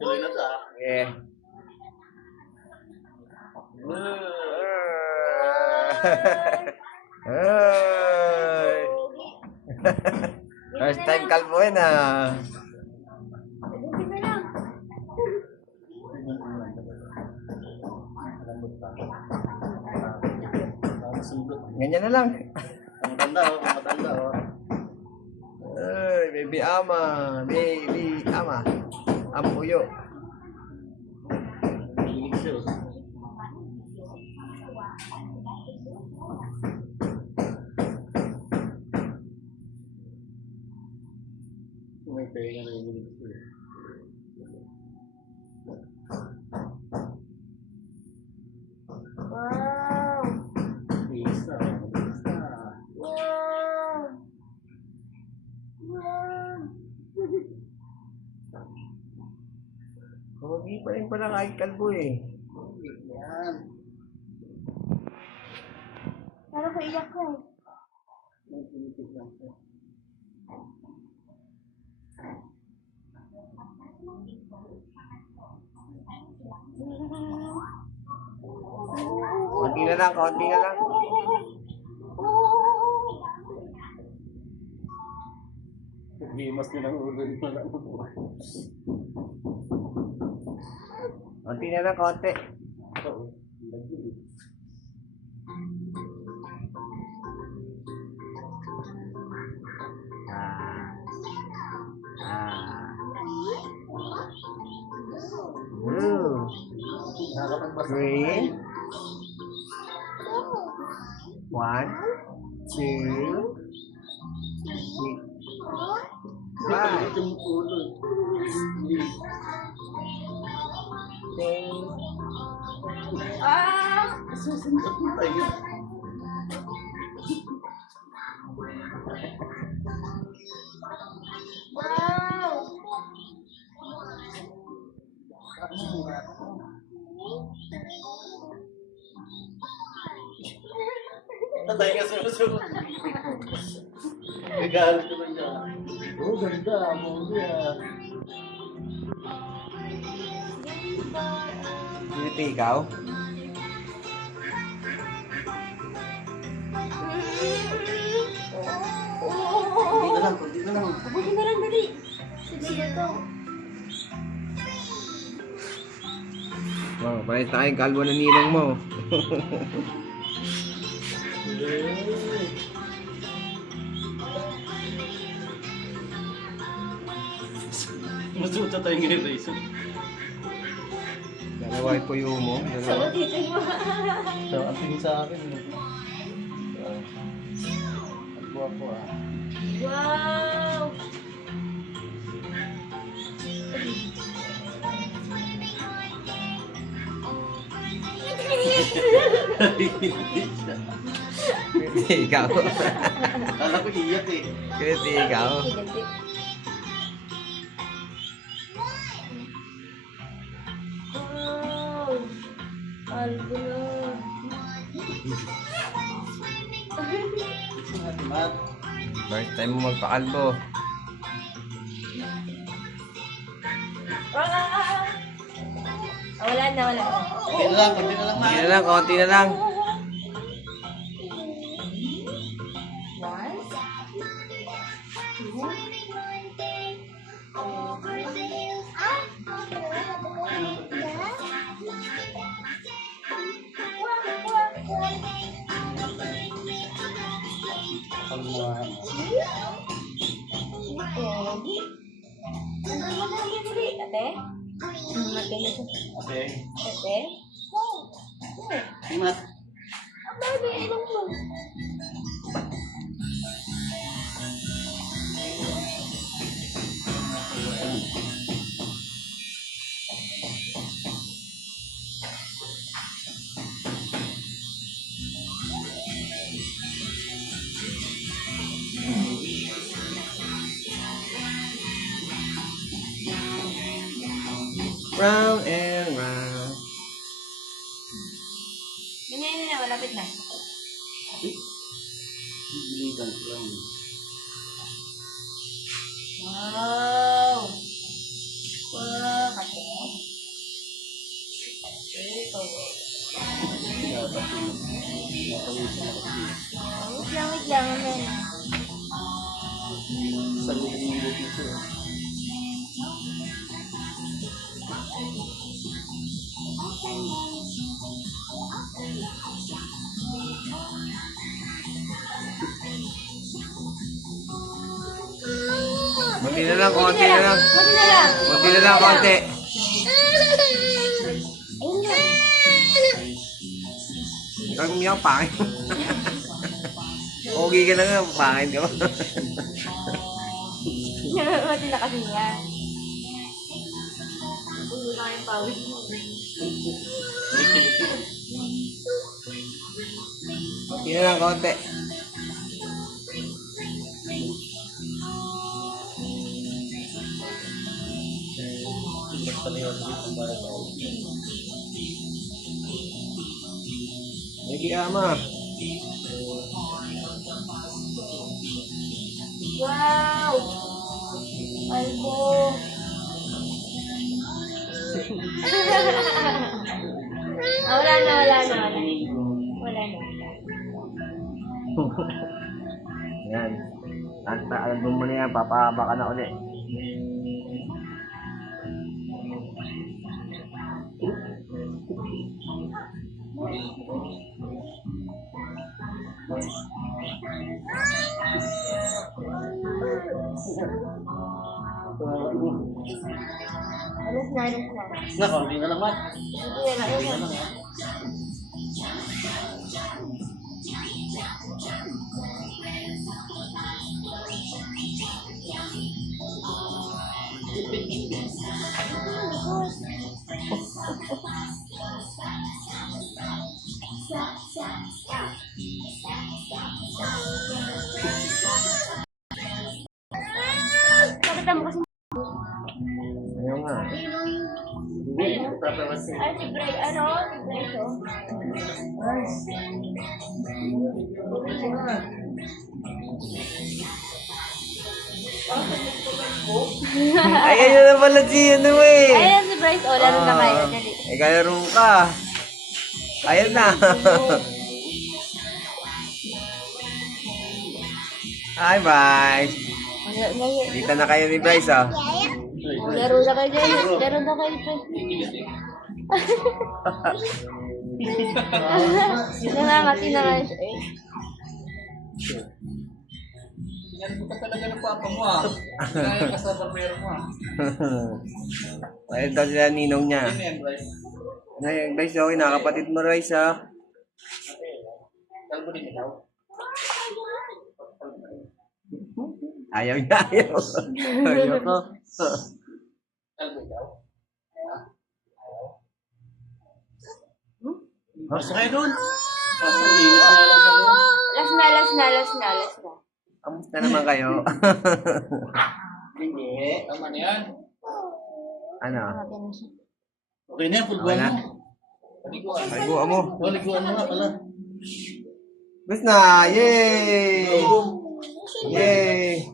Tuloy na to ah. Yeah. Ay. First time kalbuhin ah. Ganyan na lang. Matanda oh, matanda oh. Ay, baby ama. Baby ama. Ampuyo. Ginig siya oh. May pera na yung ginig siya. Wow! Isa, isa. Wow! Wow! Huwag pa rin pala kahit kalbo eh. Yan. Pero kaiyak ko eh. May pinitig lang siya. Konti na lang, konti na lang. Himas ko ng ulo nito lang. Konti na lang, konti. Oo. Lagi. Ah. Ah. Blue. Green. 1, 2, 3, 5. Yung ulo. Ah! Susunod mo tayo. Wow! Tatay ka susunod. Nagalit ko siya. Oh, ganda. Movie ah. Dito ikaw? Kunti na lang, kunti na lang. Abutin na lang dali. Sige na to. Oh, palit tayong kalbo ng ninang mo. Masuta tayo ngayon, Raiso. Dalawa po yung mo. Dalawa. Sagutin mo. So, ang tingin sa akin. Ang guwapo ah. Wow! Kriti ikaw. Kala ko iyak eh. Kriti ikaw. Wow! Albo na. Mat. First time mo magpa-kalbo. Wala na, wala na. Kunti na lang, kunti na lang. Konti na lang, konti na lang. One, two, Ate? Maganda siya. Okay. Ate? Mat. Ang bagay, ilong mo. Round and round. Ganyan na, malapit na. Bilisan ko lang. Wow! Wow, kate. Wait lang, mamaya na. Sa linggo dito. Konti na lang, konti na lang. Konti na lang. Konti na lang, konti. Ayun na. Ikaw umiyak, pangit. Okay ka na nga, pangit ka ba? Konti na kasi yan. Ulo na yung pawis mo. Konti na lang, konti. Sige, ama. Wow! Albo! Wala na. Wala na. Yan. Album mo na yan, papahaba ka na ulit. Alas na. Konti na lang, Mat. Hindi na, ayun na. Pakita mo kasi. Ayaw nga. Ay, si Bray, ano? Si Bray, so. Ay, ayun na pala si ano eh. Ayan si Bryce, o, laro na kayo. Dali. Eh, kalaro ka. Ayun na. Hi, bye. Dito na kayo ni Bryce, oh. Laro na kayo dyan. Laro na kayo dyan. Nangangati na nga siya eh. Tingnan mo ka talaga ng papa mo, ah. Kaya ka sa barbero mo, ah. Ayun daw sila ninong niya. Yan yan, Bryce. Ay, Bryce, okay, nakakapatid mo, Bryce, ha? Kalbo din ikaw. Ayaw niya, ayaw. Ayaw ko. Kalbo ikaw. Basta kayo doon. Basta init na lang sa doon. Last na. Kamusta naman kayo? Hindi. Tama na yan. Ano? Okay na yan, pulbuan Okay na. mo. Paliguan. Maliguan mo. Paliguan mo nga pala. Basta na! Yay! Yay!